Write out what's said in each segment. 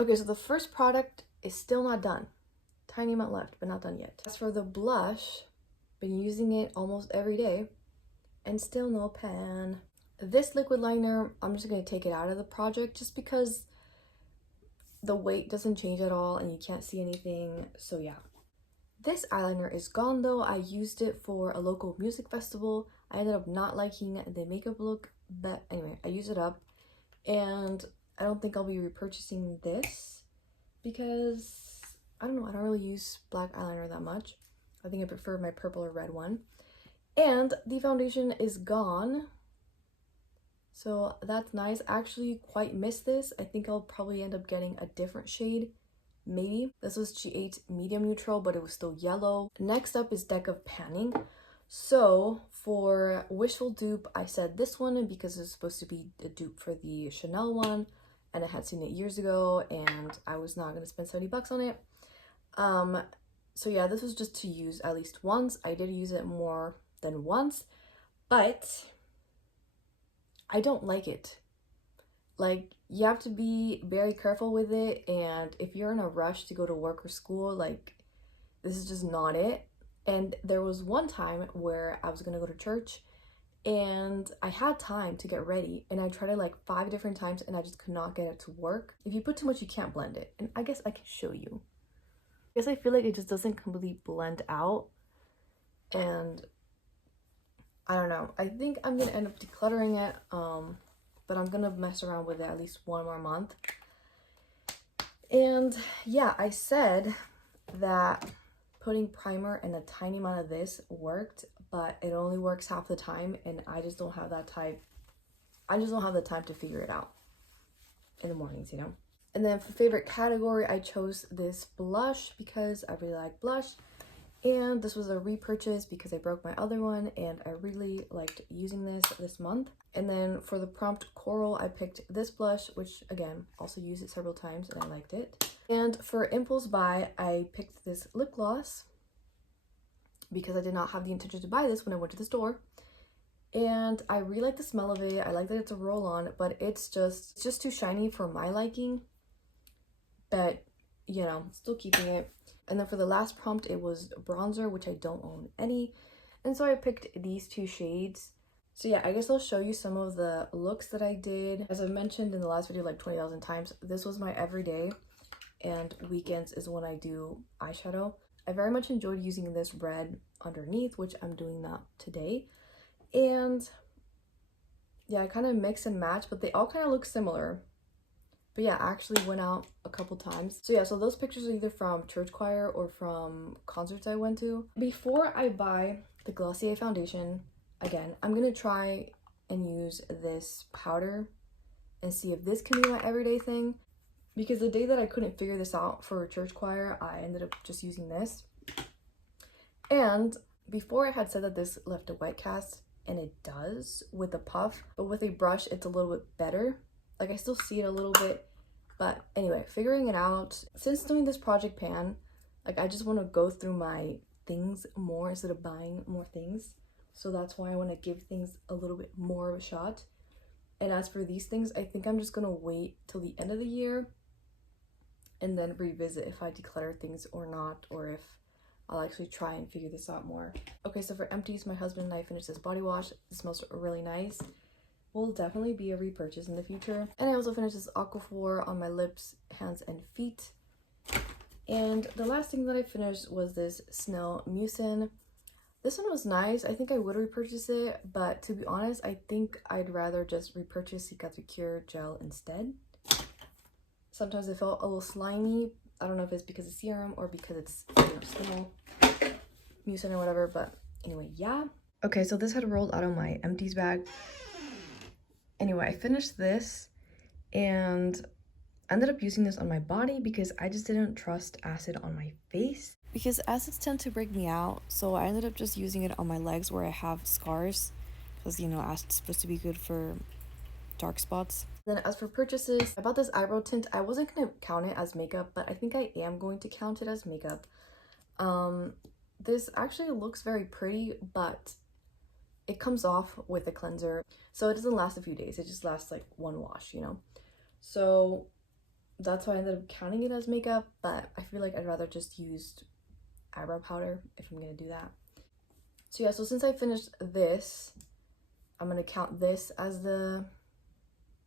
Okay, so the first product is still not done. Tiny amount left, but not done yet. As for the blush, been using it almost every day and still no pan. This liquid liner, I'm just going to take it out of the project just because the weight doesn't change at all and you can't see anything. So yeah. This eyeliner is gone though. I used it for a local music festival. I ended up not liking the makeup look, but anyway, I used it up and I don't think I'll be repurchasing this because I don't know, I don't really use black eyeliner that much. I think I prefer my purple or red one. And the foundation is gone. So that's nice. I actually quite miss this. I think I'll probably end up getting a different shade. Maybe. This was G8 medium neutral, but it was still yellow. Next up is Deck of Panning. So for wishful dupe, I said this one because it was supposed to be a dupe for the Chanel one. And I had seen it years ago and I was not going to spend 70 bucks on it. So yeah, this was just to use at least once. I did use it more than once, but I don't like it. Like, you have to be very careful with it, and if you're in a rush to go to work or school, like, this is just not it. And there was one time where I was gonna go to church and I had time to get ready and I tried it like 5 different times and I just could not get it to work. If you put too much, you can't blend it. And I guess I can show you. I guess I feel like it just doesn't completely blend out, and I don't know. I think I'm gonna end up decluttering it, but I'm gonna mess around with it at least one more month. And yeah, I said that putting primer and a tiny amount of this worked, but it only works half the time, and I just don't have that time. I just don't have the time to figure it out in the mornings, you know? And then for favorite category, I chose this blush because I really like blush. And this was a repurchase because I broke my other one and I really liked using this month. And then for the prompt coral, I picked this blush, which again, also used it several times and I liked it. And for impulse buy, I picked this lip gloss because I did not have the intention to buy this when I went to the store. And I really like the smell of it. I like that it's a roll-on, but it's just too shiny for my liking. But, you know, still keeping it. And then for the last prompt, it was bronzer, which I don't own any. And so I picked these 2 shades. So yeah, I guess I'll show you some of the looks that I did. As I mentioned in the last video like 20,000 times, this was my everyday, and weekends is when I do eyeshadow. I very much enjoyed using this red underneath, which I'm doing that today. And yeah, I kind of mix and match, but they all kind of look similar. But yeah, I actually went out a couple times. So yeah, so those pictures are either from church choir or from concerts I went to. Before I buy the Glossier foundation, again, I'm gonna try and use this powder and see if this can be my everyday thing. Because the day that I couldn't figure this out for church choir, I ended up just using this. And before I had said that this left a white cast, and it does with a puff, but with a brush, it's a little bit better. Like, I still see it a little bit, but anyway, figuring it out. Since doing this project pan, like, I just want to go through my things more instead of buying more things. So that's why I want to give things a little bit more of a shot. And as for these things, I think I'm just going to wait till the end of the year and then revisit if I declutter things or not, or if I'll actually try and figure this out more. Okay, so for empties, my husband and I finished this body wash. It smells really nice. Will definitely be a repurchase in the future. And I also finished this Aquaphor on my lips, hands, and feet. And the last thing that I finished was this Snow Mucin. This one was nice. I think I would repurchase it, but to be honest, I think I'd rather just repurchase Cicatricure gel instead. Sometimes it felt a little slimy. I don't know if it's because of serum or because it's, you know, Snow Mucin or whatever, but anyway, yeah. Okay, so this had rolled out of my empties bag. Anyway, I finished this and I ended up using this on my body because I just didn't trust acid on my face. Because acids tend to break me out, so I ended up just using it on my legs where I have scars. Because, you know, acid's supposed to be good for dark spots. Then as for purchases, I bought this eyebrow tint. I wasn't going to count it as makeup, but I think I am going to count it as makeup. This actually looks very pretty, but it comes off with a cleanser, so it doesn't last a few days. It just lasts like one wash, you know. So that's why I ended up counting it as makeup, but I feel like I'd rather just use eyebrow powder if I'm gonna do that. So yeah, so since I finished this, I'm gonna count this as the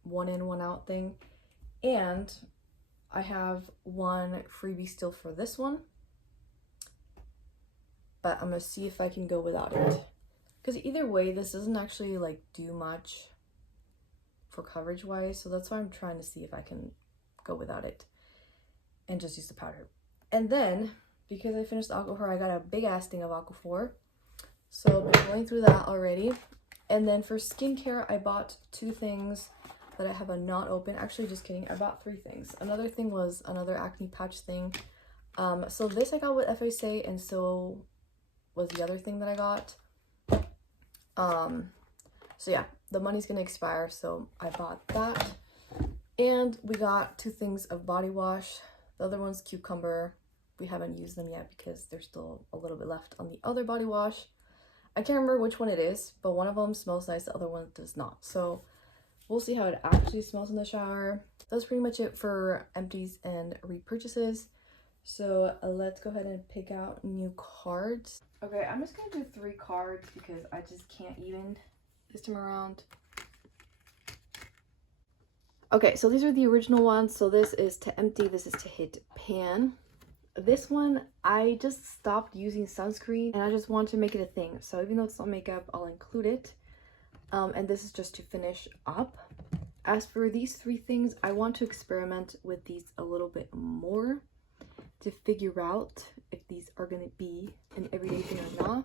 1 in 1 out thing, and I have one freebie still for this one, but I'm gonna see if I can go without it, because either way this doesn't actually like do much for coverage wise, so that's why I'm trying to see if I can go without it and just use the powder. And then because I finished the Aquaphor, I got a big ass thing of Aquaphor, so I've been going through that already. And then for skincare, I bought 2 things that I have a not open. Actually, just kidding, I bought 3 things. Another thing was another acne patch thing. So this I got with FSA, and so was the other thing that I got. So yeah, the money's gonna expire, so I bought that. And we got 2 things of body wash. The other one's cucumber. We haven't used them yet because there's still a little bit left on the other body wash. I can't remember which one it is, but one of them smells nice, the other one does not. So we'll see how it actually smells in the shower. That's pretty much it for empties and repurchases. So let's go ahead and pick out new cards. Okay, I'm just gonna do 3 cards because I just can't even this time around. Okay, so these are the original ones. So this is to empty, this is to hit pan. This one, I just stopped using sunscreen and I just want to make it a thing. So even though it's not makeup, I'll include it. And this is just to finish up. As for these 3 things, I want to experiment with these a little bit more to figure out if these are going to be an everyday thing or not.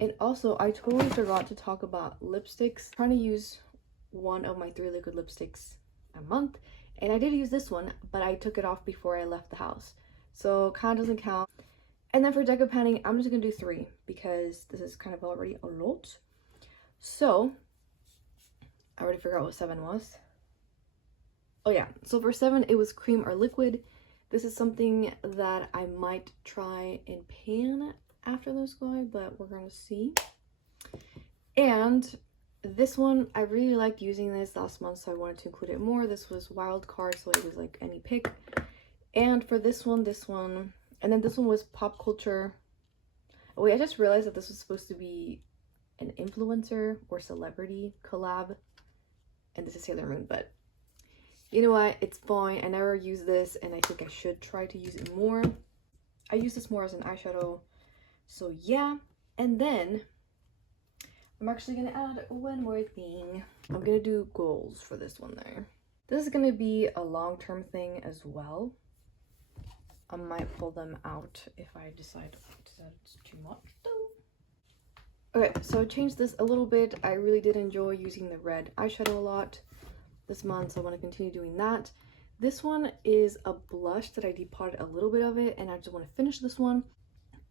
And also, I totally forgot to talk about lipsticks. I'm trying to use one of my 3 liquid lipsticks a month, and I did use this one, but I took it off before I left the house, so kind of doesn't count. And then for deck of panning, I'm just gonna do 3 because this is kind of already a lot. So I already forgot what 7 was. Oh yeah, so for 7 it was cream or liquid. This is something that I might try in pan after this guy, but we're gonna see. And this one, I really liked using this last month, so I wanted to include it more. This was wild card, so it was like any pick. And for this one, and then this one was pop culture. Oh wait, I just realized that this was supposed to be an influencer or celebrity collab, and this is Sailor Moon, but you know what, it's fine. I never use this, and I think I should try to use it more. I use this more as an eyeshadow, so yeah. And then I'm actually gonna add one more thing. I'm gonna do goals for this one there. This is gonna be a long-term thing as well. I might pull them out if I decide it's too much though. Okay, so I changed this a little bit. I really did enjoy using the red eyeshadow a lot this month, so I want to continue doing that. This one is a blush that I depotted a little bit of it, and I just want to finish this one.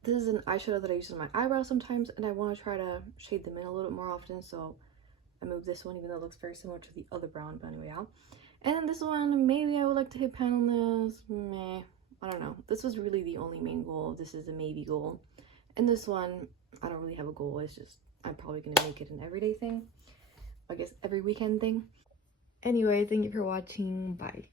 This is an eyeshadow that I use on my eyebrows sometimes, and I want to try to shade them in a little bit more often, so I moved this one, even though it looks very similar to the other brown, but anyway, yeah. And then this one, maybe I would like to hit pan on this. Meh, I don't know. This was really the only main goal. This is a maybe goal. And this one, I don't really have a goal. It's just, I'm probably going to make it an everyday thing. I guess every weekend thing. Anyway, thank you for watching. Bye.